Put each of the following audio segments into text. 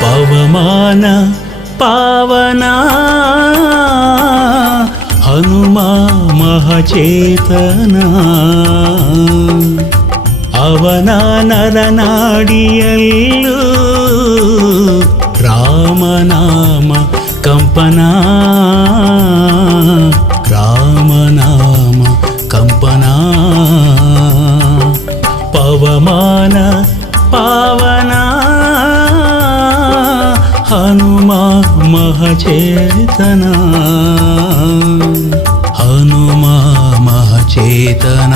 ಪವಮಾನ ಪಾವನ ಹನುಮ ಮಹಚೇತನ ಅವನ ನರನಾಡಿಯಲ್ಲೂ ರಾಮನಾಮ ಕಂಪನ ರಾಮನಾಮ ಕಂಪನ ಪವಮಾನ ಪಾವನ ಹನುಮ ಮಹಚೇತನ ಹನುಮ ಮಹಚೇತನ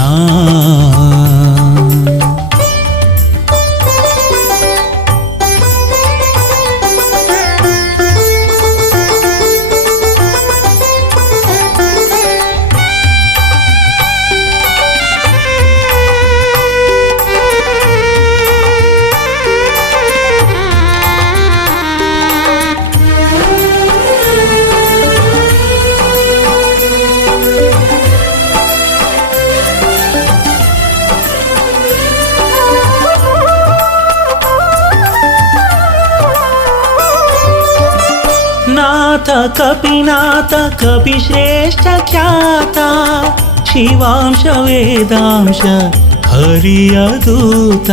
ನಾಥ ಕಪಿನಾಥ ಕಪಿಶ್ರೇಷ್ಠ ಖ್ಯಾತ ಶಿವಾಂಶ ವೇದಾಂಶ ಹರಿಯ ದೂತ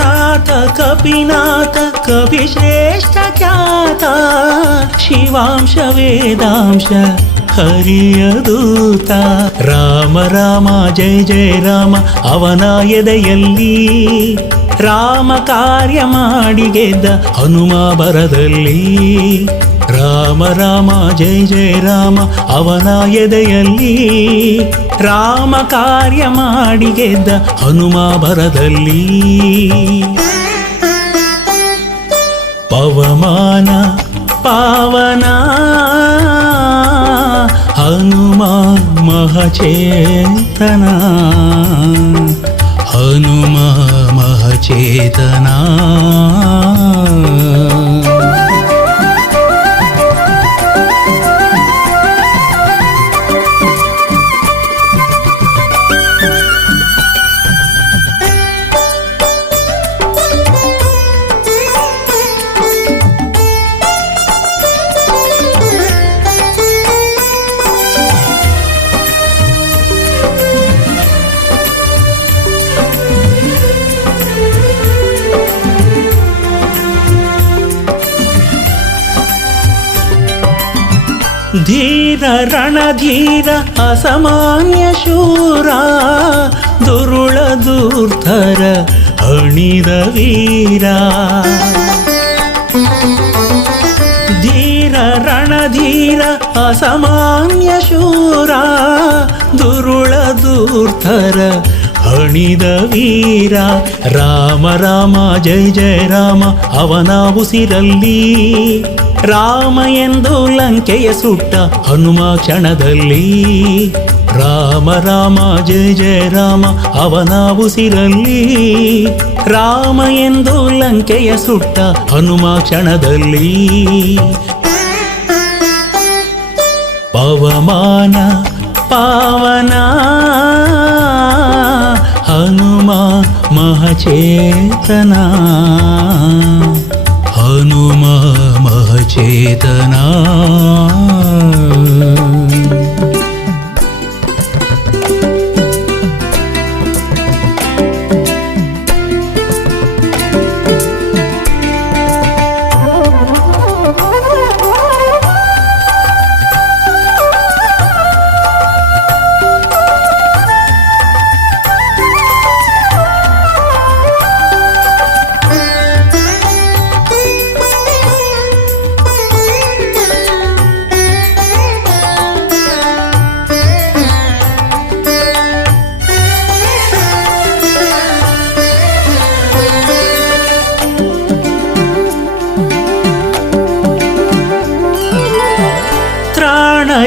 ನಾಥ ಕಪಿನಾಥ ಕಪಿಶ್ರೇಷ್ಠ ಖ್ಯಾತ ಶಿವಾಂಶ ವೇದಾಂಶ ಹರಿಯ ದೂತ ರಾಮ ರಾಮ ಜಯ ಜಯ ರಾಮ ಅವನ ಎದೆಯಲ್ಲಿ ರಾಮ ಕಾರ್ಯ ಮಾಡಿ ಗೆದ್ದ ಹನುಮ ಬರದಲ್ಲಿ ರಾಮ ರಾಮ ಜಯ ಜಯ ರಾಮ ಅವನ ಎದೆಯಲ್ಲಿ ರಾಮ ಕಾರ್ಯ ಮಾಡಿ ಗೆದ್ದ ಹನುಮ ಬರದಲ್ಲಿ ಪವಮಾನ ಪಾವನ ಹನುಮ ಮಹಚೇತನ ಹನುಮ ಮಹಚೇತನ ಧೀರ ರಣಧೀರ ಅಸಾಮಾನ್ಯ ಶೂರ ದುರುಳ ದುರ್ಧರ ಅಣಿದ ವೀರ ಧೀರ ರಣಧೀರ ಅಸಾಮಾನ್ಯ ಶೂರ ದುರುಳ ದುರ್ಧರ ಹಣಿದ ವೀರ ರಾಮ ರಾಮ ಜಯ ಜಯ ರಾಮ ಅವನ ಉಸಿರಲ್ಲಿ ರಾಮ ಎಂದು ಲಂಕೆಯ ಸುಟ್ಟ ಹನುಮ ಕ್ಷಣದಲ್ಲಿ ರಾಮ ರಾಮ ಜಯ ಜಯ ರಾಮ ಅವನ ಉಸಿರಲ್ಲಿ ರಾಮ ಎಂದು ಲಂಕೆಯ ಸುಟ್ಟ ಹನುಮ ಕ್ಷಣದಲ್ಲಿ ಪವಮಾನ ಪಾವನ ಹನುಮ ಮಹಚೇತನ ಹನುಮ ಮಹಚೇತನ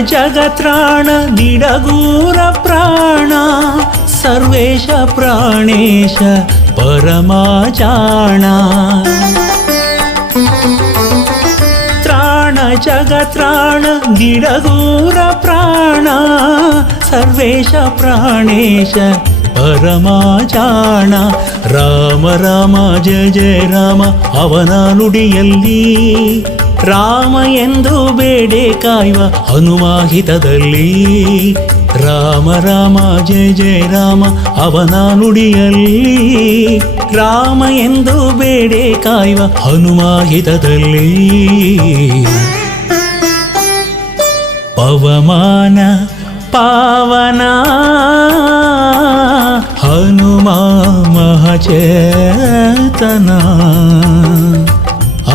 ಜಗತ್ರಾಣ ನಿಡಗೂರ ಪ್ರಾಣ ಸರ್ವೇಶ ಪ್ರಾಣೇಶ ಪರಮಾಚಾಣ ತ್ರಾಣ ಜಗತ್ರಾಣ ನಿಡಗೂರ ಪ್ರಾಣ ಸರ್ವೇಶ ಪ್ರಾಣೇಶ ಪರಮಾಚಾಣ ರಾಮ ರಾಮ ಜಯ ಜಯ ರಾಮ ಅವನ ನುಡಿಯಲ್ಲಿ ರಾಮ ಎಂದು ಬೇಡೆ ಕಾಯುವ ಹನುಮಾಹಿತದಲ್ಲಿ ರಾಮ ರಾಮ ಜಯ ಜಯ ರಾಮ ಅವನ ನುಡಿಯಲ್ಲಿ ರಾಮ ಎಂದು ಬೇಡೆ ಕಾಯುವ ಹನುಮಾಹಿತದಲ್ಲಿ ಪವಮಾನ ಪಾವನ ಹನುಮ ಮಹಚೇತನ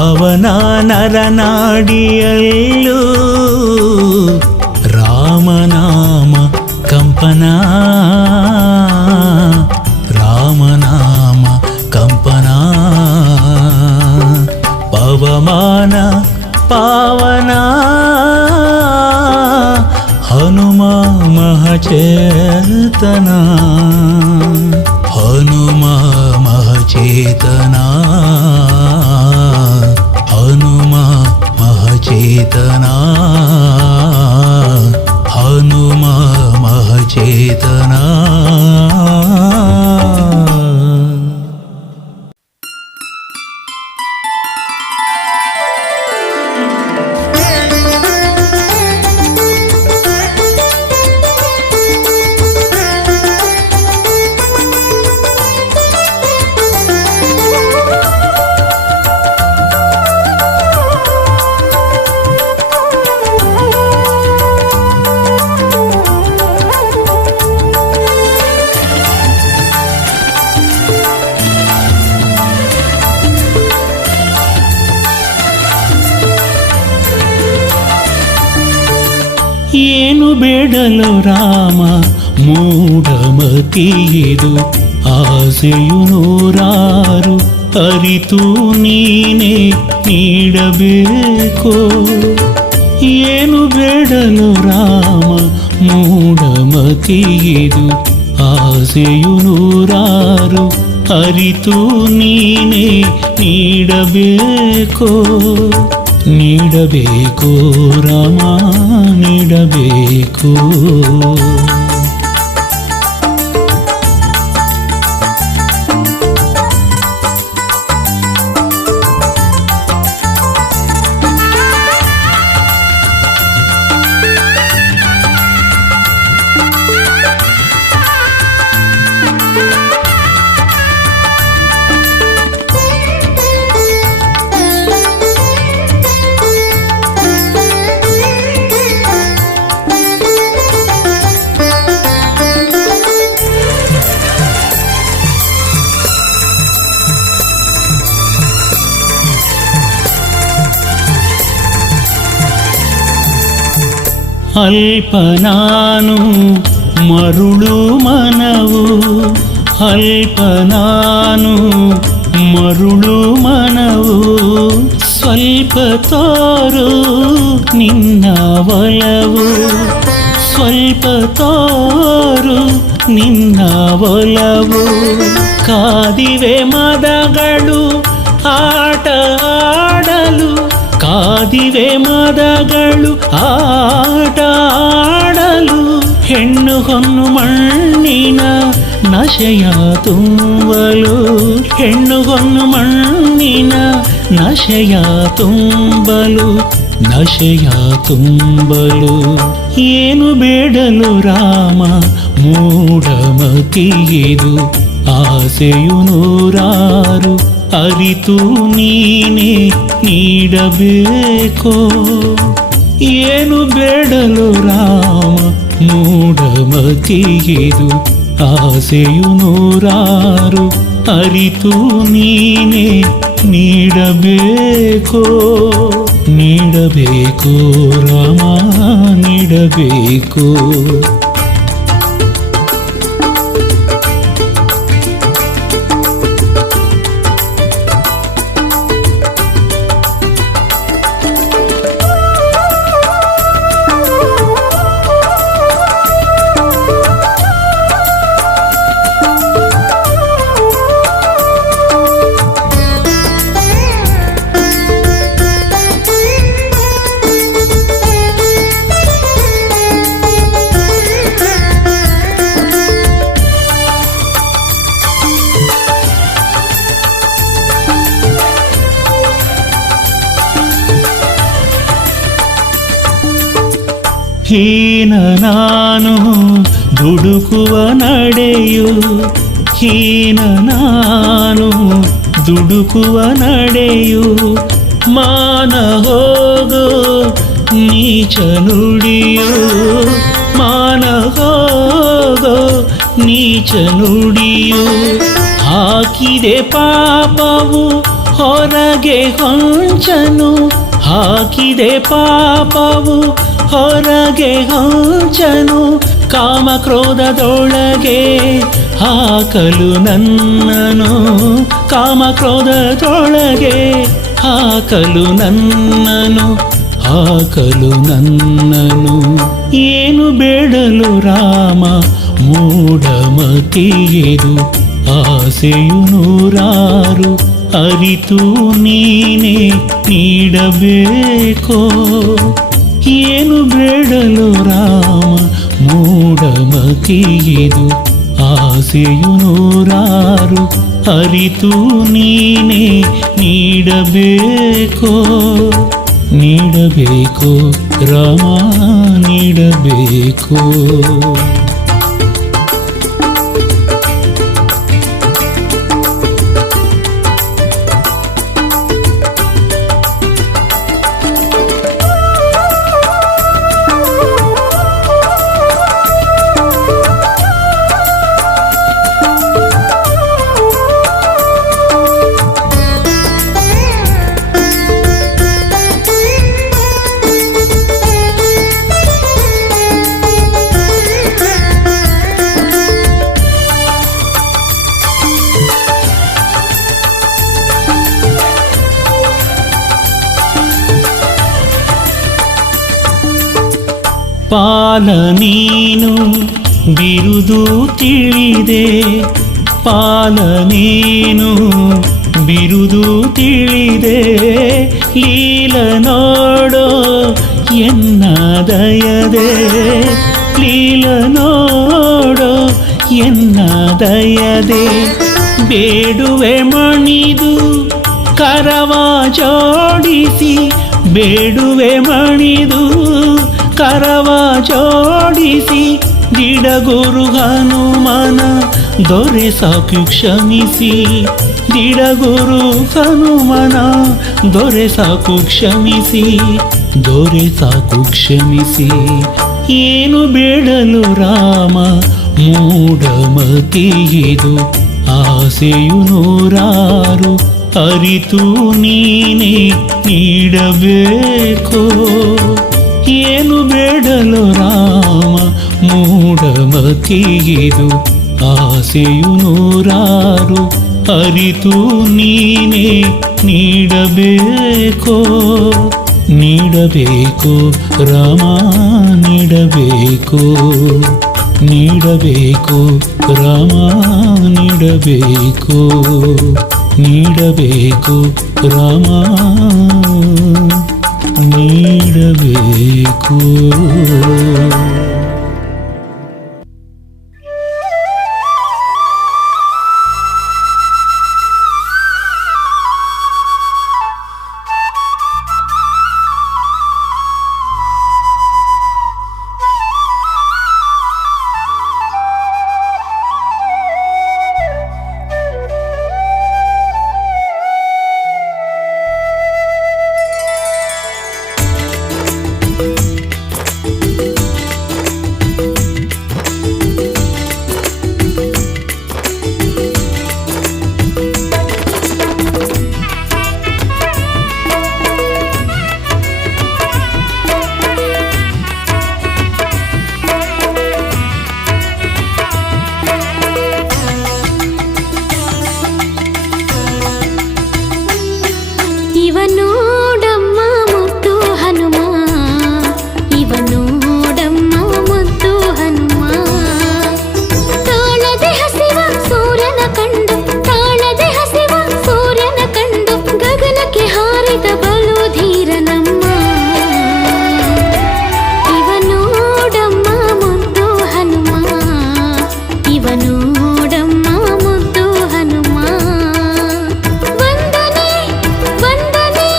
ಅವನ ನರನಾಡಿಯಲ್ಲೂ ರಾಮನಾಮ ಕಂಪನ ರಾಮನಾಮ ಕಂಪನ ಪವಮಾನ ಪಾವನ ಹನುಮ ಮಹಚೇತನ ಹನುಮ ಮಹಚೇತನ ಹನುಮ ಮಹಚೇತನ ಹನುಮ ಮಹಚೇತನ ಏನು ಬೇಡಲು ರಾಮ ಮೂಢಮತಿಯಿದು ಆಸೆಯು ನೂರಾರು ಅರಿತು ನೀನೇ ನೀಡಬೇಕು ಏನು ಬೇಡಲು ರಾಮ ಮೂಢಮತಿಯಿದು ಆಸೆಯು ನೂರಾರು ಅರಿತು ನೀನೇ ನೀಡಬೇಕು ನೀಡಬೇಕು ರಾಮ ನೀಡಬೇಕು ಅಲ್ಪ ನಾನು ಮರುಳು ಮನವು ಅಲ್ಪ ನಾನು ಮರುಳು ಮನವು ಸ್ವಲ್ಪ ತೋರು ನಿನ್ನ ಒಲವು ಸ್ವಲ್ಪ ತೋರು ನಿನ್ನ ಒಲವು ಕಾದಿವೆ ಮದಗಳು ಆಟ ಆಡಲು ಕಾದಿವೆ ಮದಗಳು ಆಟ ಆಡಲು ಹೆಣ್ಣು ಹೊನ್ನು ಮಣ್ಣಿನ ನಶೆಯ ತುಂಬಲು ಹೆಣ್ಣು ಹೊನ್ನು ಮಣ್ಣಿನ ನಶೆಯ ತುಂಬಲು ನಶೆಯ ತುಂಬಲು ಏನು ಬೇಡಲು ರಾಮ ಮೂಢಮತಿಯಿದು ಆಸೆಯು ನೂರಾರು ಅರಿತು ನೀನೇ ನೀಡಬೇಕೋ ಏನು ಬೇಡಲು ರಾಮ ಮೂಢಮತಿಯಿದು ಆಸೆಯು ನೂರಾರು ಅರಿತು ನೀನೇ ನೀಡಬೇಕೋ ನೀಡಬೇಕು ರಾಮ ನೀಡಬೇಕು ಹೀನ ನಾನು ದುಡುಕುವ ನಡೆಯು, ಹೀನ ನಾನು ದುಡುಕುವ ನಡೆಯು, ಮಾನ ಹೋಗೋ ನೀಚ ನುಡಿಯು, ಮಾನ ಹೋಗೋ ನೀಚ ನುಡಿಯು. ಹಾಕಿದೆ ಪಾಪವು ಹೊರಗೆ ಹೊಂಚನು, ಹಾಕಿದೆ ಪಾಪವು ಹೊರಗೆ ಹೊಂಚನು, ಕಾಮಕ್ರೋಧದೊಳಗೆ ಹಾಕಲು ನನ್ನನು, ಕಾಮಕ್ರೋಧದೊಳಗೆ ಹಾಕಲು ನನ್ನನು, ಹಾಕಲು ನನ್ನನು. ಏನು ಬೇಡಲು ರಾಮ ಮೂಢಮತಿಯೆದು, ಆಸೆಯು ನೂರಾರು ಅರಿತು ನೀನೇ ನೀಡಬೇಕೋ. ಏನು ಬೇಡಲು ರಾಮ ಮೂಢಮತಿಯೆದು, ಆಸೆಯು ನೂರಾರು ಅರಿತು ನೀನೇ ನೀಡಬೇಕೋ. ನೀಡಬೇಕೋ ರಾಮ ನೀಡಬೇಕೋ. ಪಾಲ ನೀನು ಬಿರುದು ತಿಳಿದೆ, ಪಾಲ ನೀನು ಬಿರುದು ತಿಳಿದೆ, ಲೀಲ ನೋಡೋ ಎನ್ನ ದಯದೆ, ಲೀಲ ನೋಡೋ ಎನ್ನ ದಯದೆ. ಬೇಡುವೆ ಮಣಿದು ಕರವ ಜೋಡಿಸಿ, ಬೇಡುವೆ ಮಣಿದು ಕರವ ಜೋಡಿಸಿ, ದಿಡಗುರು ಹನುಮನ ದೊರೆ ಸಾಕು ಕ್ಷಮಿಸಿ, ದಿಡಗುರು ಹನುಮನ ದೊರೆ ಸಾಕು ಕ್ಷಮಿಸಿ, ದೊರೆ ಸಾಕು ಕ್ಷಮಿಸಿ. ಏನು ಬೇಡಲು ರಾಮ ಮೂಢಮತಿಯಿದು, ಆಸೆಯು ನೂರಾರು ಅರಿತು ನೀನೇ ನೀಡಬೇಕೋ. ಏನು ಬೇಡಲು ರಾಮ ಮೂಢಮತಿಯಿದು, ಆಸೆಯು ನೂರಾರು ಅರಿತು ನೀನೇ ನೀಡಬೇಕೋ. ನೀಡಬೇಕೋ ರಾಮ ನೀಡಬೇಕೋ, ನೀಡಬೇಕೋ ರಾಮ ನೀಡಬೇಕೋ, ನೀಡಬೇಕೋ ರಾಮ ನೀಡಬೇಕು. ವಂದನೆ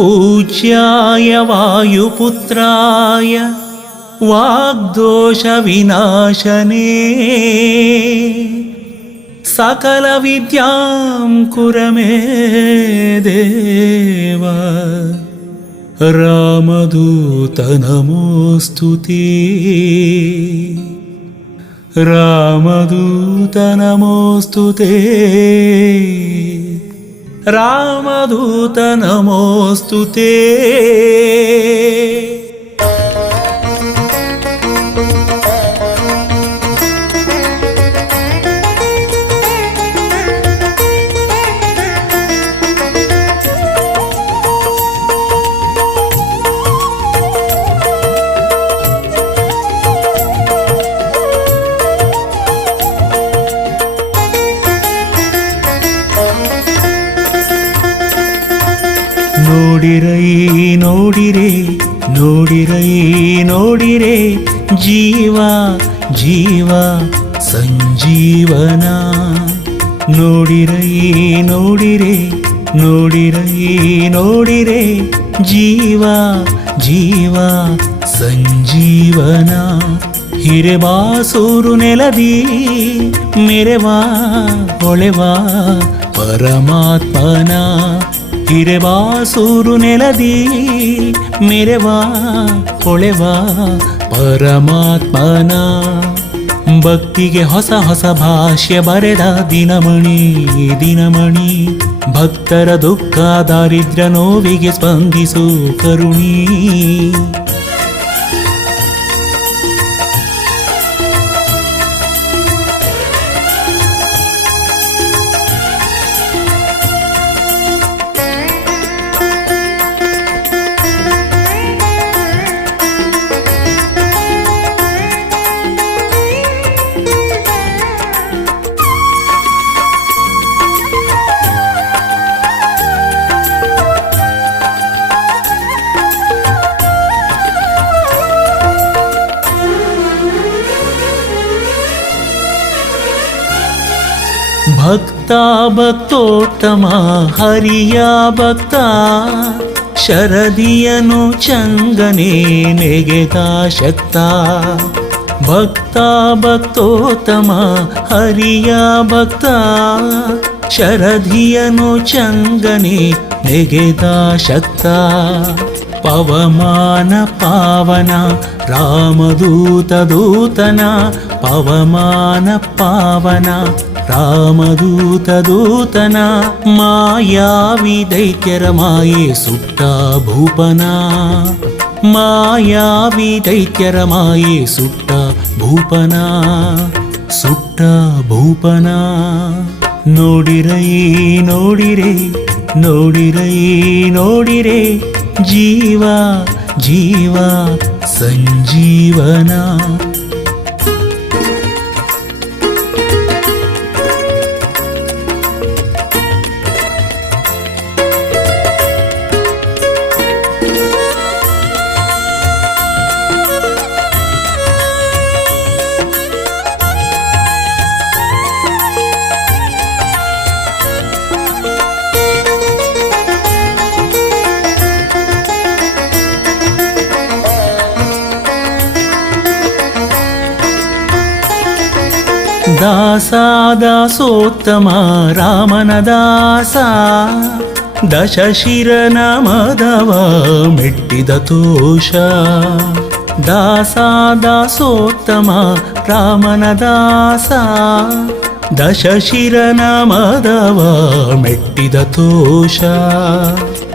पूज्याय वायुपुत्राय वाग्दोषविनाशने सकलविद्यां कुर मे देव। रामदूत नमोऽस्तु ते, रामदूत नमोऽस्तु ते, रामदूत नमोऽस्तु ते। ನೋಡಿರೈ ನೋಡಿರೆ ನೋಡಿರೈ ನೋಡಿರೆ ಜೀವ ಜೀವ ಸಂಜೀವನ. ನೋಡಿರೈ ನೋಡಿರೆ ನೋಡಿರೈ ನೋಡಿರೆ ಜೀವ ಜೀವ ಸಂಜೀವನ. ಹಿರೆಬಾಸೂರು ನೆಲದಿ ಮೆರೆವಾ ಹೊಳೆವಾ ಪರಮಾತ್ಮನ. ಹಿರೆಬಾಸೂರು ನೆಲದಿ ಮೆರೆವಾ ಹೊಳೆವಾ ಪರಮಾತ್ಮನ. ಭಕ್ತಿಗೆ ಹೊಸ ಹೊಸ ಭಾಷ್ಯ ಬರೆದ ದಿನಮಣಿ ದಿನಮಣಿ. ಭಕ್ತರ ದುಃಖ ದಾರಿದ್ರ್ಯ ನೋವಿಗೆ ಸ್ಪಂದಿಸು ಕರುಣಿ. ಭಕ್ತ ಭಕ್ತೋತ್ತಮ ಹರಿಯ ಭಕ್ತ. ಶರದಿಯನು ಚಂಗನೆ ನೆಗೆದ ಶಕ್ತ. ಭಕ್ತ ಭಕ್ತೋತ್ತಮ ಹರಿಯ ಭಕ್ತ. ಶರದಿಯನು ಚಂಗನೆ ನೆಗೆದ ಶಕ್ತ. ಪವಮಾನ ಪಾವನ ರಾಮದೂತ ದೂತನ. ಪವಮಾನ ಪಾವನ ರಾಮದೂತ ದೂತನ. ಮಾಯಾವಿ ದೈತ್ಯರ ಮಾಯೆ ಸುಟ್ಟ ಭೂಪನ. ಮಾಯಾವಿ ದೈತ್ಯರ ಮಾಯೆ ಸುಟ್ಟ ಭೂಪನ. ಸುಟ್ಟ ಭೂಪನ. ನೋಡಿರೈ ನೋಡಿರೆ ನೋಡಿರೈ ನೋಡಿರೆ ಜೀವ ಜೀವ ಸಂಜೀವನ. ದಾಸ ದಾಸೋತ್ತಮ ರಾಮನ ದಾಸ. ದಶಶಿರನ ಮದವ ಮೆಟ್ಟಿದ ತೋಷ. ದಾಸ ದಾಸೋತ್ತಮ ರಾಮನ ದಾಸ. ದಶಶಿರನ ಮದವ ಮೆಟ್ಟಿದ ತೋಷ.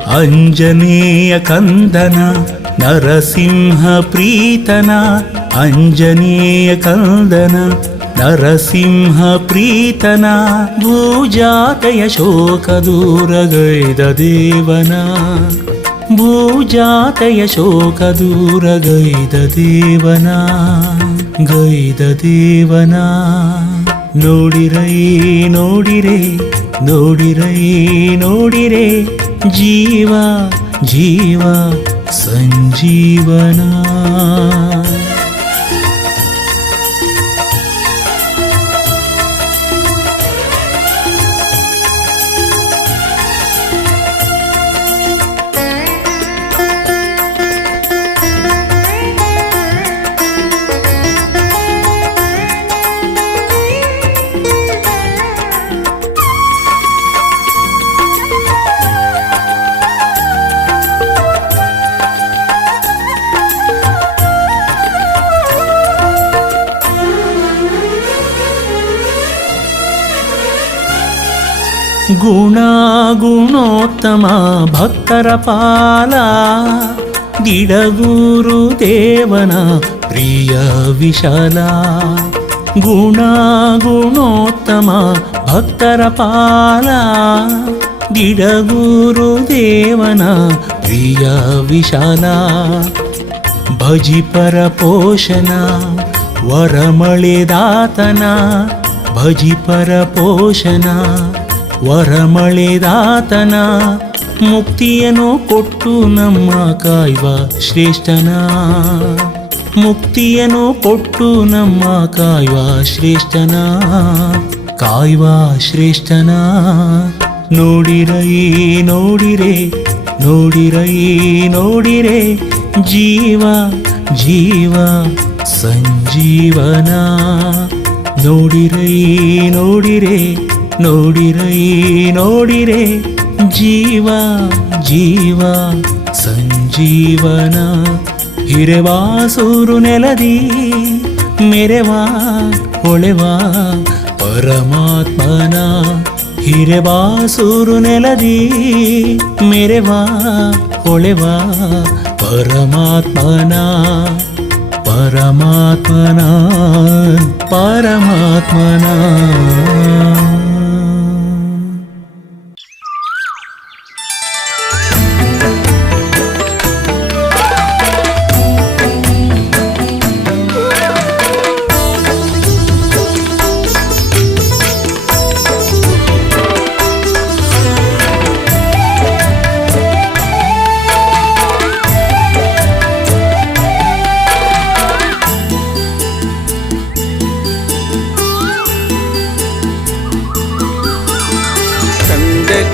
ಅಂಜನೇಯ ಕಂದನ ನರಸಿಂಹ ಪ್ರೀತನ. ಅಂಜನೇಯ ಕಂದನ ನರಸಿಂಹ ಪ್ರೀತನ. ಭೂಜಾತೆಯ ಶೋಕ ದೂರಗೈದ ದೇವನ. ಭೂಜಾತೆಯ ಶೋಕ ದೂರಗೈದ ದೇವನ. ಗೈದ ದೇವನ. ನೋಡಿರೈ ನೋಡಿರೆ ನೋಡಿರೈ ನೋಡಿರೆ ಜೀವ ಜೀವ ಸಂಜೀವನ. ಗುಣ ಗುಣೋತ್ತಮ ಭಕ್ತರ ಪಾಲ ಗಿಡಗೂರು ದೇವನ ಪ್ರಿಯ ವಿಶಾಲ. ಗುಣ ಗುಣೋತ್ತಮ ಭಕ್ತರ ಪಾಲ ಗಿಡಗೂರು ದೇವನ ಪ್ರಿಯ ವಿಶಾಲ. ಭಜಿಪರ ಪೋಷಣ ವರಮಳೆದಾತನ ಭಜಿಪರ ಪೋಷಣ ವರಮಳೆದಾತನ ಮುಕ್ತಿಯನ್ನು ಕೊಟ್ಟು ನಮ್ಮ ಕಾಯ್ವ ಶ್ರೇಷ್ಠನ. ಮುಕ್ತಿಯನ್ನು ಕೊಟ್ಟು ನಮ್ಮ ಕಾಯ್ವ ಶ್ರೇಷ್ಠನ ಕಾಯ್ವ ಶ್ರೇಷ್ಠನ. ನೋಡಿರೈ ನೋಡಿರೆ ನೋಡಿರೈ ನೋಡಿರೆ ಜೀವ ಜೀವ ಸಂಜೀವನ. ನೋಡಿರೈ ನೋಡಿರೆ ನೋಡಿರೈ ನೋಡಿರೆ ಜೀವ ಜೀವ ಸಂಜೀವನ. ಹಿರೆವಾಸೂರು ನೆಲದಿ ಮೆರೆವಾ ಹೊಳೆವಾ ಪರಮಾತ್ಮನ. ಹಿರೆವಾಸೂರು ನೆಲದಿ ಮೆರೆವಾ ಹೊಳೆವಾ ಪರಮಾತ್ಮನ ಪರಮಾತ್ಮನ ಪರಮಾತ್ಮನ.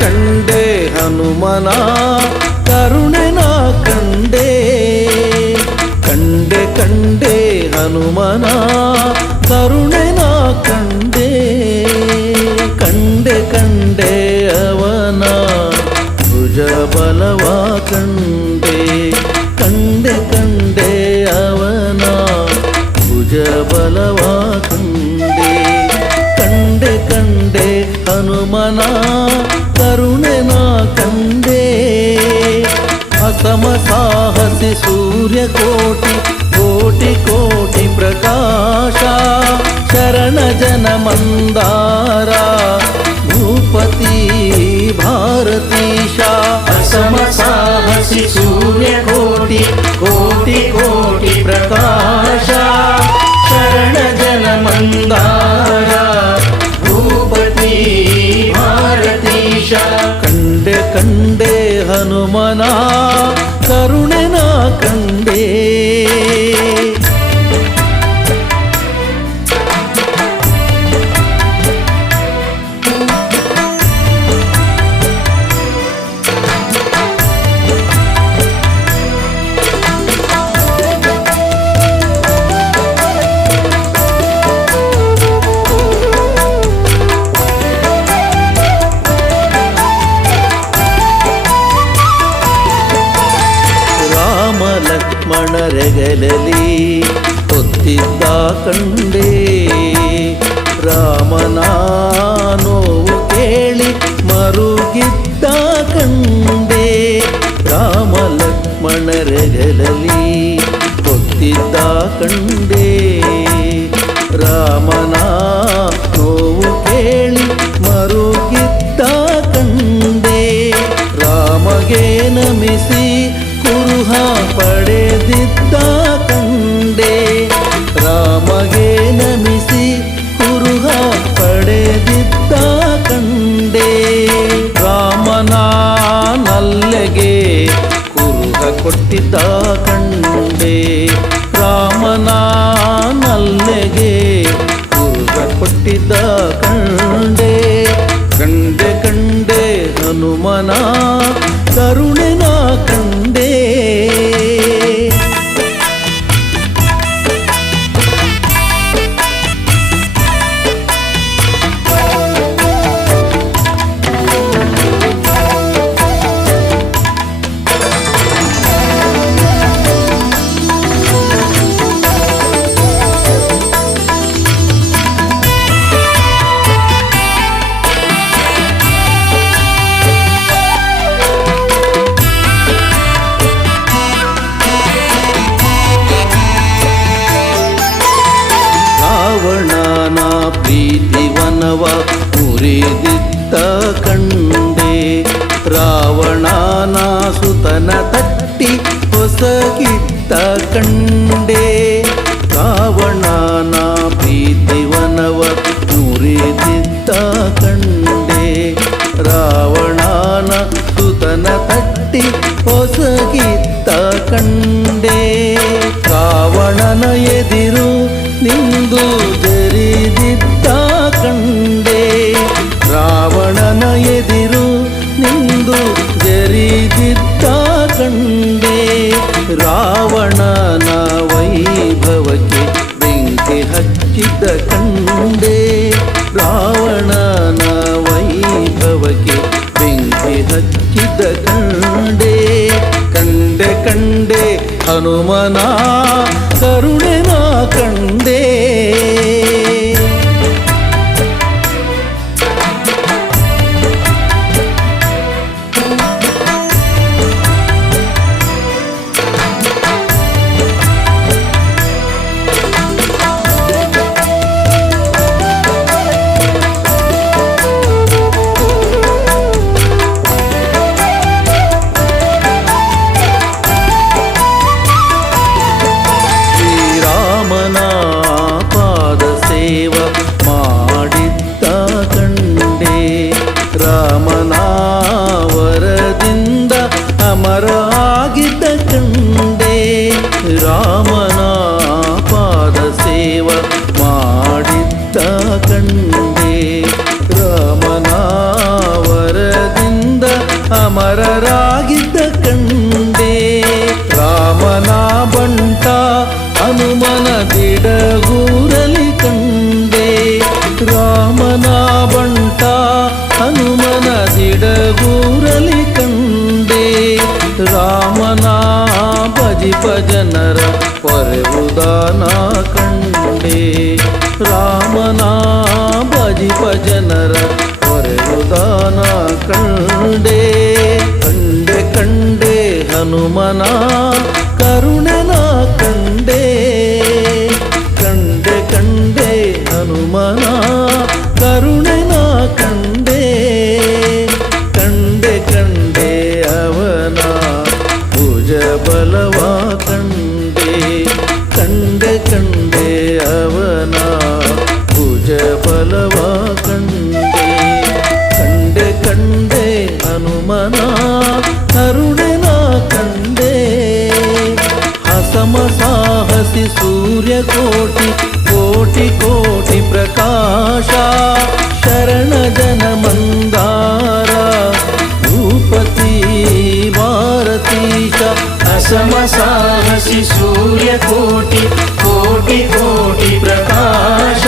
ಕಂಡೆ ಹನುಮನ ಕರುಣೆ ನಾ ಕಂಡೆ. ಕಂಡೆ ಕಂಡೆ ಹನುಮನ ಕರುಣೆ ನಾ ಕಂಡೆ. ಕಂಡೆ ಕಂಡೆ ಅವನ ಭುಜ ಬಲವ ಕಂಡೆ. ಕಂಡೆ ಕಂಡೆ ಅವನ ಭುಜ ಬಲವ ಕಂಡೆ. ಕಂಡೆ ಕಂಡೆ ಹನುಮನ ಕರುಣೆ ನಾ ಕಂಡೆ. ಅಸಮ ಸಾಹಸಿ ಸೂರ್ಯ ಕೋಟಿ ಕೋಟಿ ಕೋಟಿ ಪ್ರಕಾಶ. ಶರಣ ಜನ ಮಂದಾರ ಭೂಪತಿ ಭಾರತೀಶ. ಅಸಮ ಸಾಹಸಿ ಸೂರ್ಯ ಕೋಟಿ ಕೋಟಿ ಕೋಟಿ ಪ್ರಕಾಶ. ಶರಣ ಜನ ಮಂದಾರ ಭೂಪತಿ ಭಾರತೀಶ. ಕಂಡೆ ಕಂಡೆ ಹನುಮನ ಕರುಣೆ ನಾ ಕಂಡೆ. ಲಕ್ಷ್ಮಣರೆಗಲಲಿ ಹೊತ್ತಿದ್ದ ಕಂಡೆ. ರಾಮನ ನೋವು ಕೇಳಿ ಮರುಗಿದ್ದ ಕಂಡೆ. ರಾಮ ಲಕ್ಷ್ಮಣರೆಗಲಲಿ ಹೊತ್ತಿದ್ದ ಕಂಡೆ. ರಾಮನ ನೋವು ಕೇಳಿ ಮರುಗಿದ್ದ ಕಂಡೆ. ರಾಮಗೆ ನಮಿಸಿ ಕುರುಹ ಪಡೆದಿದ್ದ ಕಂಡೆ. ರಾಮಗೆ ನಮಿಸಿ ಕುರುಹ ಪಡೆದಿದ್ದ ಕಂಡೆ. ರಾಮನ ನಲ್ಲೆಗೆ ಕುರುಹ ಕೊಟ್ಟಿದ್ದ ಕಂಡೆ. ರಾಮನ ನಲ್ಲೆಗೆ ಕುರುಹ ಕೊಟ್ಟಿದ್ದ ಕಂಡೆ. ಕಂಡೆ ಕಂಡೆ ಹನುಮನ ಕರುಣೆ ನಾ ಕಂಡೆ. ಮುರಿದಿದ್ದ ಕಂಡೆ ರಾವಣನ ಸುತನ ತಟ್ಟಿ ಹೊಸಗಿದ್ದ ಕಂಡೆ ರಾವಣನ ಪ್ರೀತಿವನವ ಮುರಿದಿದ್ದ ಕಂಡೆ ರಾವಣನ ಸುತನ ತಟ್ಟಿ ಹೊಸಗಿದ್ದ ಕಂಡೆ ರಾವಣನ ಎದಿರು ನಿಂದು ಜರಿದಿದ್ದ ಕಂಡೆ ರಾವಣನ ಎದಿರು ನಿಂದು ಜರಿದಿದ್ದ ಕಂಡೆ ರಾವಣನ ವೈಭವಕ್ಕೆ ಬೆಂಕಿ ಹಚ್ಚಿದ ಕಂಡೆ ರಾವಣನ ವೈಭವಕ್ಕೆ ಬೆಂಕಿ ಹಚ್ಚಿದ ಕಂಡೆ ಕಂಡೆ ಕಂಡೆ ಹನುಮನ ಕರುಣೆನ ಕಂಡೆ ಮಾಡಿದ್ದ ಕಂಡೆ ರಾಮನ ವರದಿಂದ ಅಮರ ಆಗಿದ್ದ ಕಂಡೆ ರಾಮನ ಪಾದ ಸೇವ ಮಾಡಿದ್ದ ಕಂಡೆ ರಾಮನ ವರದಿಂದ ಅಮರರಾಗಿದ್ದ ಕಂಡೆ ರಾಮನ ಬಂಟ ಹನುಮನ ದಿಡಗೂರಲಿ ಕಂಡೆ ರಾಮನ ಬಂಟ ಹನುಮನ ದಿಡಗೂರಲಿ ಕಂಡೆ ರಾಮನ ಭಜಿಪ ಜನರ ಪೊರೆವುದಾನ ಕಂಡೆ ರಾಮನ ಭಜಿಪ ಜನರ ಪೊರೆವುದಾನ ಕಂಡೆ ಕಂಡೆ ಕಂಡೆ ಹನುಮನ ಕರುಣೆನ ಕಂಡೆ ಕಂಡೆ ಕಂಡೆ ಹನುಮನ ಕರುಣೆನ ಕಂಡೆ ಕಂಡೆ ಕಂಡೆ ಅವನ ಭುಜ ಬಲವ ಕಂಡೆ ಕಂಡೆ ಕಂಡೆ ಅವನ ಭುಜ ಬಲವ ಕಂಡೆ ಕಂಡೆ ಕಂಡೆ ಹನುಮನ ಕರುಣೆನ ಕಂಡೆ ಹಸಮ ಸಾಹಸಿ ಸೂರ್ಯ ಕೋಟಿ ಕೋಟಿ ಕೋಟಿ ಪ್ರಕಾಶ ಶರಣ ಜನ ಮಂದಾರ ಭೂಪತಿ ಭಾರತೀಶ ಅಸಮ ಸಾಹಸಿ ಸೂರ್ಯ ಕೋಟಿ ಕೋಟಿ ಕೋಟಿ ಪ್ರಕಾಶ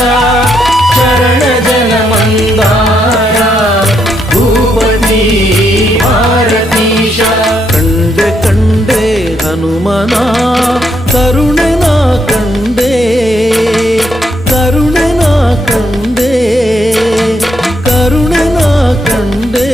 ಶರಣ ಜನ ಮಂದಾರ ಭೂಪತಿ ಭಾರತೀಶ ಕಂಡೆ ಕಂಡೆ ಹನುಮನ ಕರುಣೆನ ಕಂಡೆ ಕರುಣೆನ ಕಂಡೆ ಕರುಣೆನ ಕಂಡೆ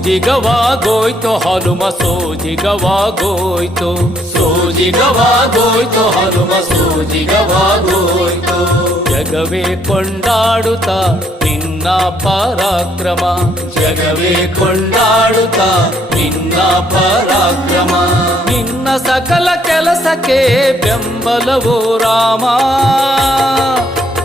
ಸೋಜಿಗವಾಗೋಯ್ತು ಹನುಮ ಸೋಜಿಗವಾಗೋಯ್ತು ಸೋಜಿಗವಾಗೋಯ್ತು ಹನುಮ ಸೋಜಿಗವಾಗೋಯ್ತು ಜಗವೇ ಕೊಂಡಾಡುತ್ತ ನಿನ್ನ ಪರಾಕ್ರಮ ಜಗವೇ ಕೊಂಡಾಡುತ್ತ ನಿನ್ನ ಪರಾಕ್ರಮ ನಿನ್ನ ಸಕಲ ಕೆಲಸಕ್ಕೆ ಬೆಂಬಲವೋ ರಾಮ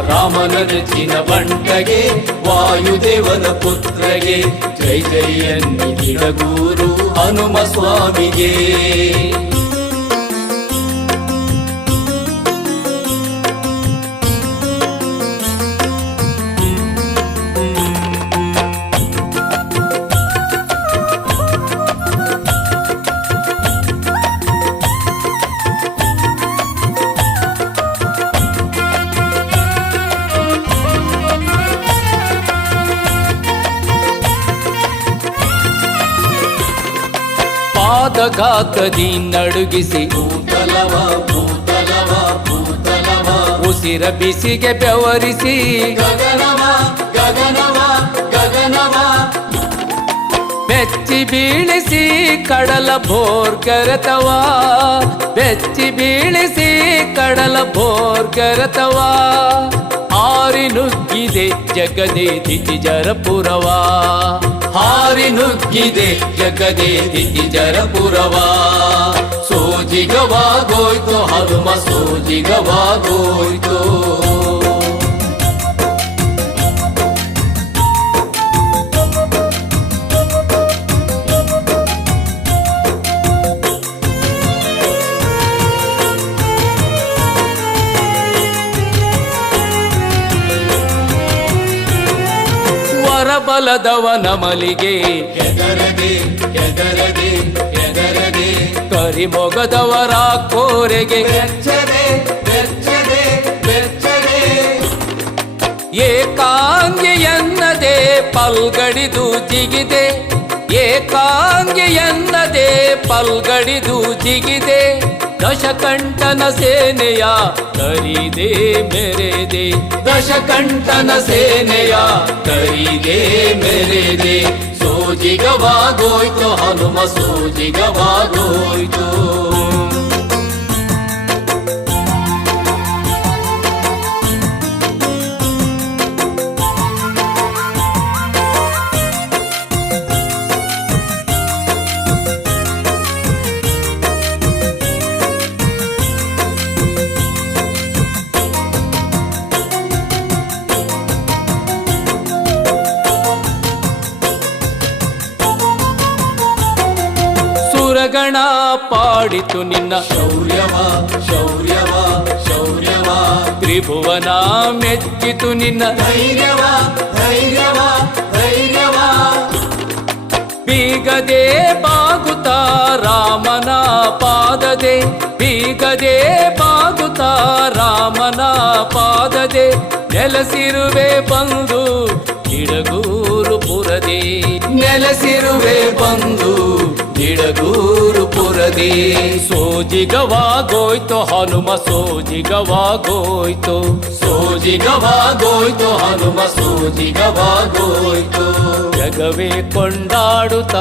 ರಾಮನ ನೆಚ್ಚಿನ ಬಂಟಗೆ ವಾಯುದೇವನ ಪುತ್ರಗೆ ಜೈ ಜೈ ಎನ್ನಿದಿಡ ಗುರು ಹನುಮ ಸ್ವಾಮಿಗೆ ಆದಘಾತದಿ ನಡುಗಿಸಿ ಭೂತಲವ ಭೂತಲವ ಭೂತಲವ ಉಸಿರ ಬಿಸಿಗೆ ಬೆವರಿಸಿ ಗಗನವ ಗಗನವ ಗಗನವ ಬೆಚ್ಚಿ ಬೀಳಿಸಿ ಕಡಲ ಭೋರ್ಗರತವ ಬೆಚ್ಚಿ ಬೀಳಿಸಿ ಕಡಲ ಭೋರ್ಗರತವ ಹಾರಿ ನುಗ್ಗಿದೆ ಜಗದೇ ದಿತಿಜರಪುರವ ಹಾರಿ ನುಗ್ಗಿದೆ ಜಗದೇ ದಿತಿಜರಪುರವ ಸೋಜಿಗವಾಗೋಯ್ತು ಹನುಮ ಸೋಜಿಗವಾಗೋಯ್ತು ಬಲದವನ ಮಲಿಗೆ ಎದರದೆ ಎದರದೆ ಎದರದೆ ಕರಿಮೊಗದವರ ಕೋರೆಗೆ ಬೆಚ್ಚದೆ ಬೆಚ್ಚದೆ ಬೆಚ್ಚದೆ ಏಕಾಂಗಿಯನ್ನದೆ ಪಲ್ಗಡಿದು ಜಿಗಿದೆ ಏಕಾಂಗಿಯನ್ನದೆ ಪಲ್ಗಡಿದು ಜಿಗಿದೆ ದಶಕಂಠನ ಸೇನೆಯ ಕರಿದೆ ಮೆರೆದೆ ದಶಕಂಠನ ಸೇನೆಯ ಕರಿದೆ ಮೆರೆದೆ ಸೋಜಿಗವಾಗೋಯ್ತು ಹನುಮ ಸೋಜಿಗವಾಗೋಯ್ತು ಗಣ ಪಾಡಿತು ನಿನ್ನ ಶೌರ್ಯವ ಶೌರ್ಯವ ಶೌರ್ಯವ ತ್ರಿಭುವನ ಮೆಚ್ಚಿತು ನಿನ್ನ ಧೈರ್ಯವ ಧೈರ್ಯವ ಧೈರ್ಯವ ಬೀಗದೆ ಬಾಗುತ್ತ ರಾಮನ ಪಾದದೆ ಬೀಗದೆ ಬಾಗುತ್ತ ರಾಮನ ಪಾದದೆ ನೆಲೆಸಿರುವೆ ಬಂದು ನಿಡಗೂರು ಪುರದೆ ನೆಲೆಸಿರುವೆ ಬಂದು ನಿಡಗೂರು ಪುರದೆ ಸೋಜಿಗವಾಗೋಯ್ತು ಹನುಮ ಸೋಜಿಗವಾಗೋಯ್ತು ಸೋಜಿಗವಾಗೋಯ್ತು ಹನುಮ ಸೋಜಿಗವಾಗೋಯ್ತು ಜಗವೇ ಕೊಂಡಾಡುತ್ತ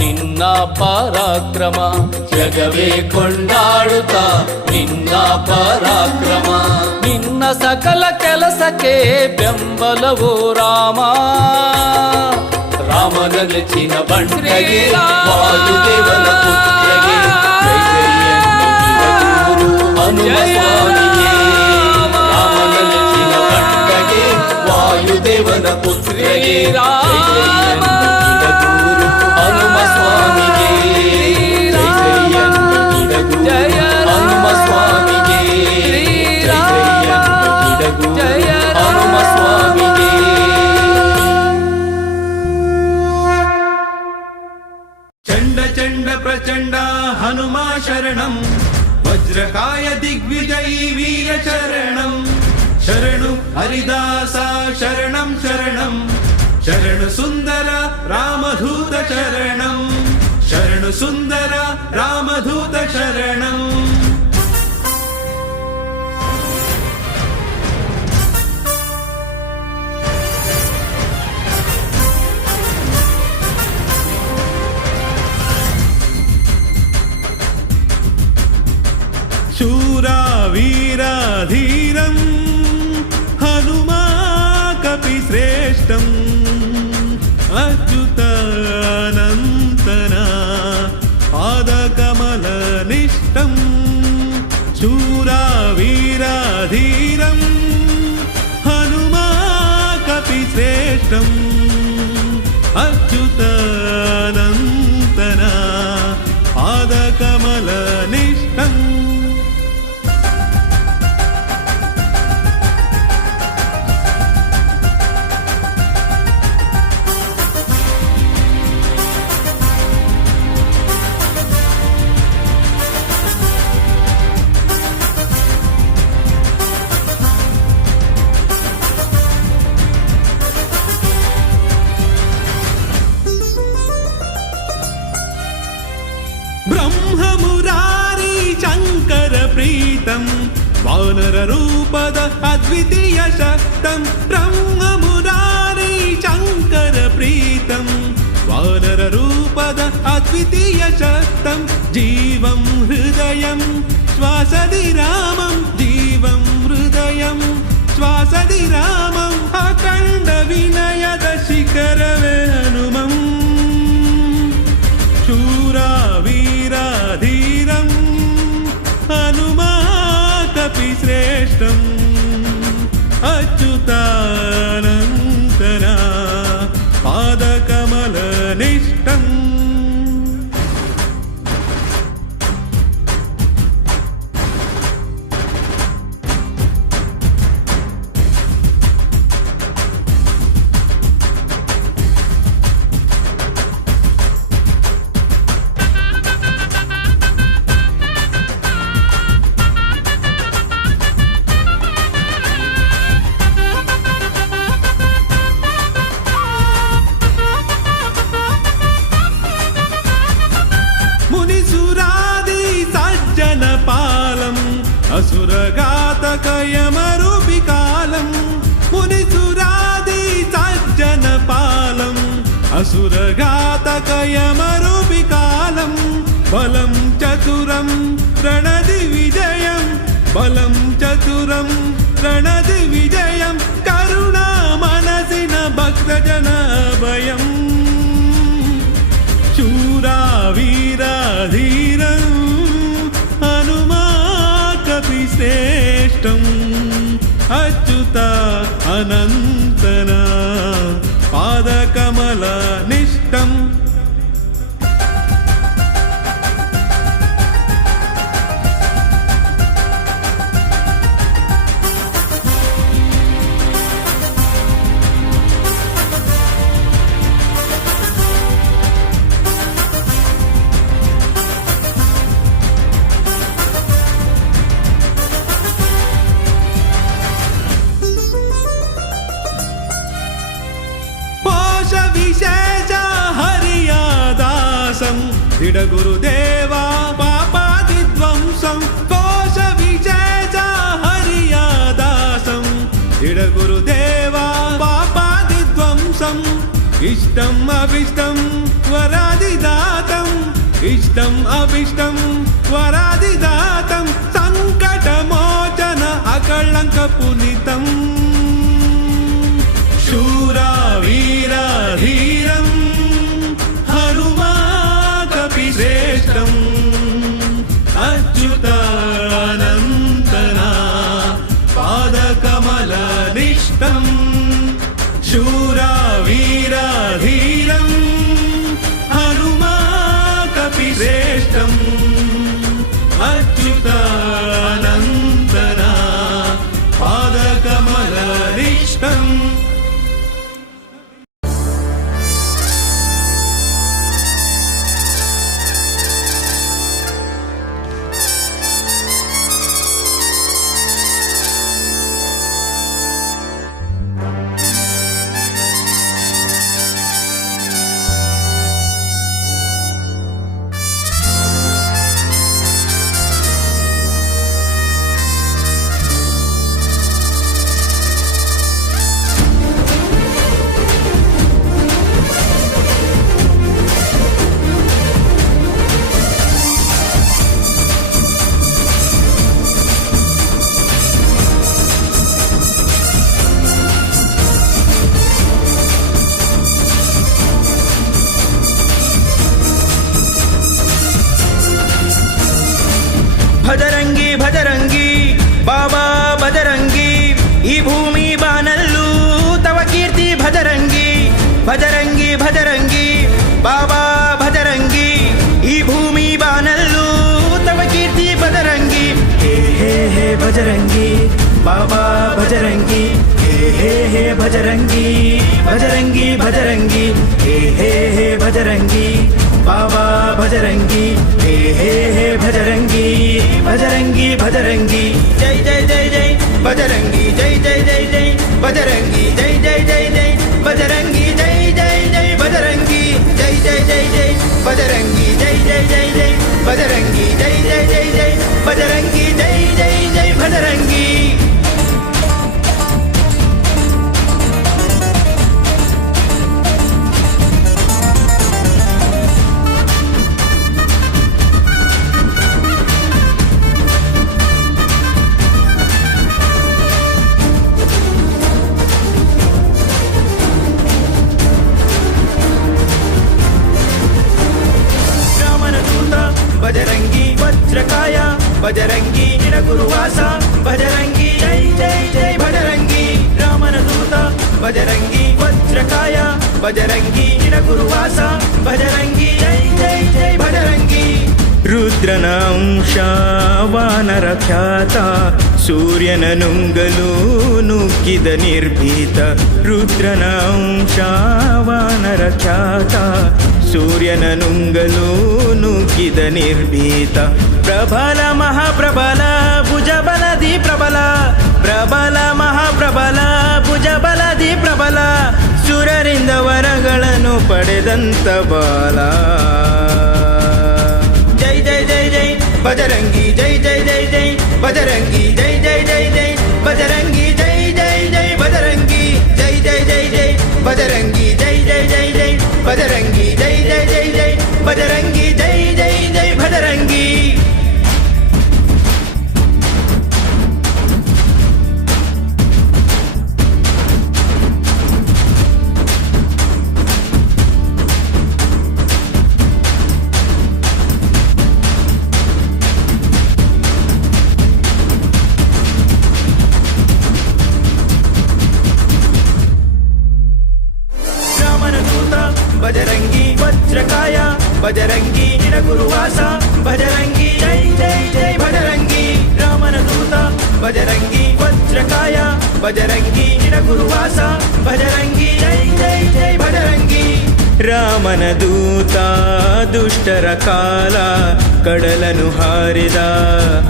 ನಿನ್ನ ಪರಾಕ್ರಮ ಜಗವೇ ಕೊಂಡಾಡುತ್ತ ನಿನ್ನ ಪರಾಕ್ರಮ ನಿನ್ನ ಸಕಲ ಕೆಲಸಕ್ಕೆ ಬೆಂಬಲವು ರಾಮ ರಾಮನ ನೆಚ್ಚಿನ ಬಂಟಗೆ ವಾಯುದೇವನ ಪುತ್ರಗೆ ಜೈ ಹನುಮ ಸ್ವಾಮಿಗೆ ಜೈ ಜಯ ಹನುಮ ಸ್ವಾಮಿಗೆ ಜೈ ಜಯ ಹನುಮ ಸ್ವಾಮಿಗೆ ಚಂಡ ಚಂಡ ಪ್ರಚಂಡ ಹನುಮ ಶರಣಂ ವಜ್ರಕಾಯ ದಿಗ್ವಿಜಯೀ ವೀರ ಶರಣಂ ಶರಣು ಹರಿದಾಸ ಶರಣಂ ಶರಣಂ ಶರಣು ಸುಂದರ ರಾಮಧೂತ ಶರಣಂ ಶರಣು ಸುಂದರ ರಾಮಧೂತ ಶರಣಂ शूरा वीरा धीरं हनुमा कपिश्रेष्ठम् अच्युतानन्तना पादकमलनिष्ठं शूरा वीरा धीरं हनुमा कपिश्रेष्ठम् अच्युतानन्तना पादकमलनिष्ठम् ಬ್ರಹ್ಮಮುರಾರಿ ಶಂಕರ ಪ್ರೀತಂ ವಾನರ ರೂಪದ ಅದ್ವಿತೀಯ ಶಕ್ತಂ ಬ್ರಹ್ಮಮುರಾರಿ ಶಂಕರ ಪ್ರೀತಂ ವಾನರ ರೂಪದ ಅದ್ವಿತೀಯ ಶಕ್ತಂ ಜೀವಂ ಹೃದಯಂ ಶ್ವಾಸದಿ ರಾಮಂ ಜೀವಂ ಹೃದಯಂ ಶ್ವಾಸದಿ ರಾಮಂ ಅಖಂಡ ವಿನಯದ ಶಿಖರವೇ ಹನುಮಂ ಶೂರಾ ವೀರಾ ಧೀರಂ ಹನುಮಾ ಕಪಿ ಶ್ರೇಷ್ಠಂ ಅಚ್ಯುತಾನಂತನ ಪಾದಕಮಲ ನಿಷ್ಠಂ असुरघातकयमरूपिकालं मुनिसुरादि सज्जनपालं असुरघातकयमरूपिकालं बलं चतुरं रणदिविजयं बलं चतुरं रणदिविजयं करुणा मनसिन भक्तजन भयं शूरा वीरा धीरं हनुमा कपि श्रेष्ठं अच्युत अनंतना पादकमल निष्ठं गुरुदेवा पापादिध्वंसं कोश विशेष हरियादासं गुरुदेवा पापादिध्वंसम् इष्टम् अभिष्टं वरादिदातम् इष्टम् अभिष्टं वरादिदातं संकटमोचन अकलंक पुनितं शूरा वीरा धीरं हनुमा श्रेष्ठं अच्युतानंतना पादकमल निष्ठं शूरा वीरा धीरं हनुमा कपि श्रेष्ठं अच्युतानंतना पादकमल निष्ठं ಭಜರಂಗಿ ಭಜರಂಗಿ ಬಾಬಾ ಭಜರಂಗಿ ಈ ಭೂಮಿ ಬಾನಲ್ಲೂ ತವ ಕೀರ್ತಿ ಭಜರಂಗಿ ಭಜರಂಗಿ ಭಜರಂಗಿ ಬಾಬಾ ಭಜರಂಗಿ ಈ ಭೂಮಿ ಬಾನಲ್ಲೂ ತವ ಕೀರ್ತಿ ಭಜರಂಗಿ ಹೇ ಹೇ ಹೇ ಭಜರಂಗಿ ಬಾಬಾ ಭಜರಂಗಿ ಹೇ ಹೇ ಹೇ ಭಜರಂಗಿ ಭಜರಂಗಿ ಭಜರಂಗಿ ಹೇ ಹೇ ಹೇ ಭಜರಂಗಿ ಬಾಬಾ ಭಜರಂಗಿ ಹೇ ಹೇ ಹೇ ಭಜರಂಗಿ ಭಜರಂಗಿ ಭಜರಂಗಿ ಜೈ ಜೈ ಜೈ ಜೈ ಭಜರಂಗಿ ಜೈ ಜೈ ಜೈ ಜೈ ಭಜರಂಗಿ ಜೈ ಜೈ ಜೈ ಜೈ ಭಜರಂಗಿ ಜೈ ಜೈ ಜೈ ಭಜರಂಗಿ ಜೈ ಜೈ ಜೈ ಜೈ ಭಜರಂಗಿ ಜೈ ಜೈ ಜೈ ಜೈ ಬಜರಂಗಿ ಜೈ ಜೈ ಜೈ ಜೈ ಬಜರಂಗಿ ಜೈ ಜೈ ಜೈ ಬಜರಂಗಿ. ಬಜರಂಗಿ ವಜ್ರಕಾಯ ಬಜರಂಗಿ ನಿಡಗುರುವಾಸ ಬಜರಂಗಿ ಜೈ ಜೈ ಜೈ ಬಜರಂಗಿ. ರಾಮನ ದೂತ ಬಜರಂಗಿ ವಜ್ರಕಾಯ ಬಜರಂಗಿ ನಿಡಗುರುವಾಸ ಬಜರಂಗಿ ಜೈ ಜೈ ಜೈ ಬಜರಂಗಿ. ರುದ್ರನ ಅಂಶ ವಾನರ ಖ್ಯಾತ ಸೂರ್ಯನ ನುಂಗಲು ನುಗ್ಗಿದ ನಿರ್ಭೀತ. ರುದ್ರನ ಅಂಶ ವಾನರ ಖ್ಯಾತ ಸೂರ್ಯನ ನುಂಗಲು ನುಗ್ಗಿದ ನಿರ್ಭೀತ. ಪ್ರಬಲ ಮಹಾಪ್ರಬಲ ಭುಜಬಲದಿ ಪ್ರಬಲ ಪ್ರಬಲ ಮಹಾಪ್ರಬಲ ಭುಜಬಲದಿ ಪ್ರಬಲ. ಸುರರಿಂದ ವರಗಳನ್ನು ಪಡೆದಂತ ಬಾಲ. ಜೈ ಜೈ ಜೈ ಜೈ ಬಜರಂಗಿ ಜೈ ಜೈ ಜೈ ಜೈ ಬಜರಂಗಿ ಜೈ ಜೈ ಜೈ ಜೈ ಬಜರಂಗಿ ಜೈ ಜೈ ಜೈ ಬಜರಂಗಿ ಜೈ ಜೈ ಜೈ ಜೈ ಬಜರಂಗಿ ಜೈ ಜೈ ಜೈ ಜೈ ಬಜರಂಗಿ ಜೈ ಜೈ ಜೈ ಜೈ ಬಜರಂಗಿ ಜೈ ಜೈ ಜೈ ಬಜರಂಗಿ. ಬಜರಂಗಿ ವಜ್ರಕಾಯ ಬಜರಂಗಿ ನಿಡಗುರುವಾಸ ಬಜರಂಗಿ ಜೈ ಜೈ ಜೈ ಬಜರಂಗಿ. ರಾಮನ ದೂತ ಬಜರಂಗಿ ವಜ್ರಕಾಯ ಬಜರಂಗಿ ನಿಡಗುರುವಾಸ ಬಜರಂಗಿ ಜೈ ಜೈ ಜೈ ಬಜರಂಗಿ. ರಾಮನ ದೂತ ದುಷ್ಟರ ಕಾಲ ಕಡಲನು ಹಾರಿದ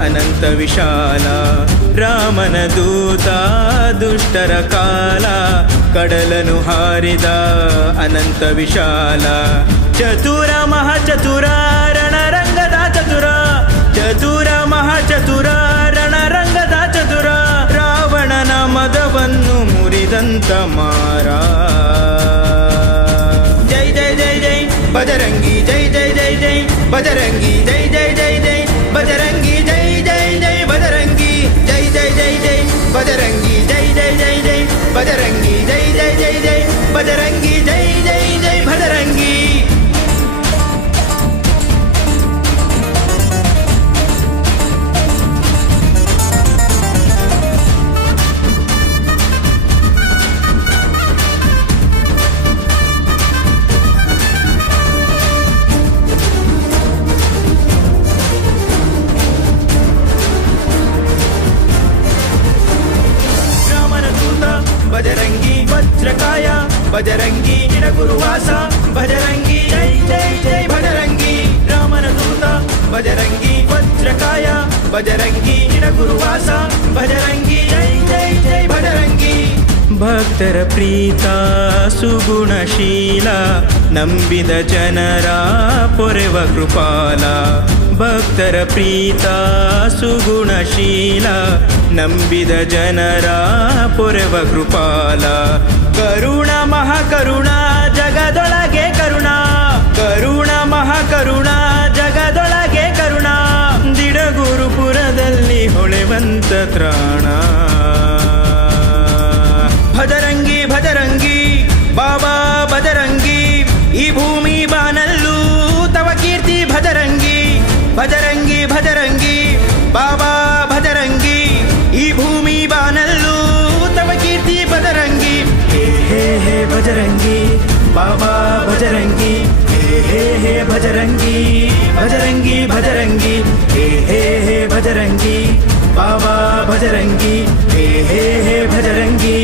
ಅನಂತ ವಿಶಾಲ. ರಾಮನ ದೂತ ದುಷ್ಟರ ಕಾಲ ಕಡಲನು ಹಾರಿದ ಅನಂತ ವಿಶಾಲ. ಚತುರ ಮಹಾಚತುರ ರಣರಂಗದ ಚತುರ ಚತುರ ಮಹಾಚತುರ ರಣರಂಗದ ಚತುರ. ರಾವಣನ ಮದವನ್ನು ಮುರಿದಂತ ಮಾರ. ಜೈ ಜೈ ಜೈ ಜೈ ಬಜರಂಗಿ ಜೈ ಜೈ ಜೈ ಜೈ ಬಜರಂಗಿ ಜೈ ಜೈ ಜೈ ಜೈ ಬಜರಂಗಿ ಜೈ ಜೈ ಜೈ ಬಜರಂಗಿ ಜೈ ಜೈ ಜೈ ಜೈ ಬಜರಂಗಿ ಜೈ ಜೈ ಜೈ ಜೈ ಬಜರಂಗಿ ಜೈ ಜೈ ಜೈ ಜೈ ಬಜರಂಗಿ ಜೈ ಜೈ ಜೈ ಬಜರಂಗಿ. ಬಜರಂಗಿ ವಜ್ರಕಾಯ ಬಜರಂಗಿ ನಿಡಗುರುವಾಸ ಬಜರಂಗಿ ಜೈ ಜೈ ಜೈ ಬಜರಂಗಿ. ರಾಮನ ದೂತ ಬಜರಂಗಿ ವಜ್ರಕಾಯ ಬಜರಂಗಿ ನಿಡಗುರುವಾಸ ಬಜರಂಗಿ ಜೈ ಜೈ ಜೈ ಬಜರಂಗಿ. ಭಕ್ತರ ಪ್ರೀತ ಸುಗುಣಶೀಲ ನಂಬಿದ ಜನರ ಪೊರೆವ ಕೃಪಾಲ. ಭಕ್ತರ ಪ್ರೀತ ಸುಗುಣಶೀಲ ನಂಬಿದ ಜನರ ಪೊರೆವ ಕೃಪಾಲ. ಕರುಣ ಮಹಾಕರುಣ ಜಗದೊಳಗೆ ಕರುಣ ಕರುಣ ಮಹಾಕರುಣ ಜಗದೊಳಗೆ ಕರುಣ. ದಿಡಗುರುಪುರದಲ್ಲಿ ಹೊಳೆವಂತ ತ್ರಾಣ. ಭಜರಂಗಿ ಭಜರಂಗಿ ಬಾಬಾ ಭಜರಂಗಿ ಈ ಭೂಮಿ ಬಾನಲ್ಲೂ ತವ ಕೀರ್ತಿ ಭಜರಂಗಿ. ಭಜರಂಗಿ ಭಜರಂಗಿ ಬಾಬಾ ಭಜರಂಗಿ ಈ ಭೂಮಿ ಬಾನಲ್ಲೂ ತವ ಕೀರ್ತಿ ಭಜರಂಗಿ. ಹೇ ಹೇ ಹೇ ಭಜರಂಗಿ ಬಾಬಾ ಭಜರಂಗಿ ಹೇ ಹೇ ಹೇ ಭಜರಂಗಿ ಭಜರಂಗಿ ಭಜರಂಗಿ ಹೇ ಹೇ ಹೇ ಭಜರಂಗಿ ಬಾಬಾ ಭಜರಂಗಿ ಹೇ ಹೇ ಹೇ ಭಜರಂಗಿ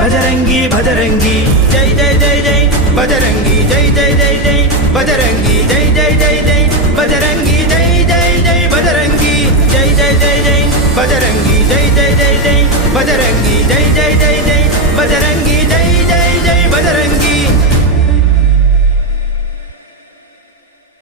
ಭಜರಂಗಿ ಭಜರಂಗಿ. ಜೈ ಜೈ ಜೈ ಜೈ ಭಜರಂಗಿ ಜೈ ಜೈ ಜೈ ಜೈ ಭಜರಂಗಿ ಜೈ ಜೈ ಜೈ ಜೈ ಭಜರಂಗಿ ಜೈ ಜೈ ಜೈ ಭಜರಂಗಿ ಜೈ ಜೈ ಜೈ ಜೈ ಭಜರಂಗಿ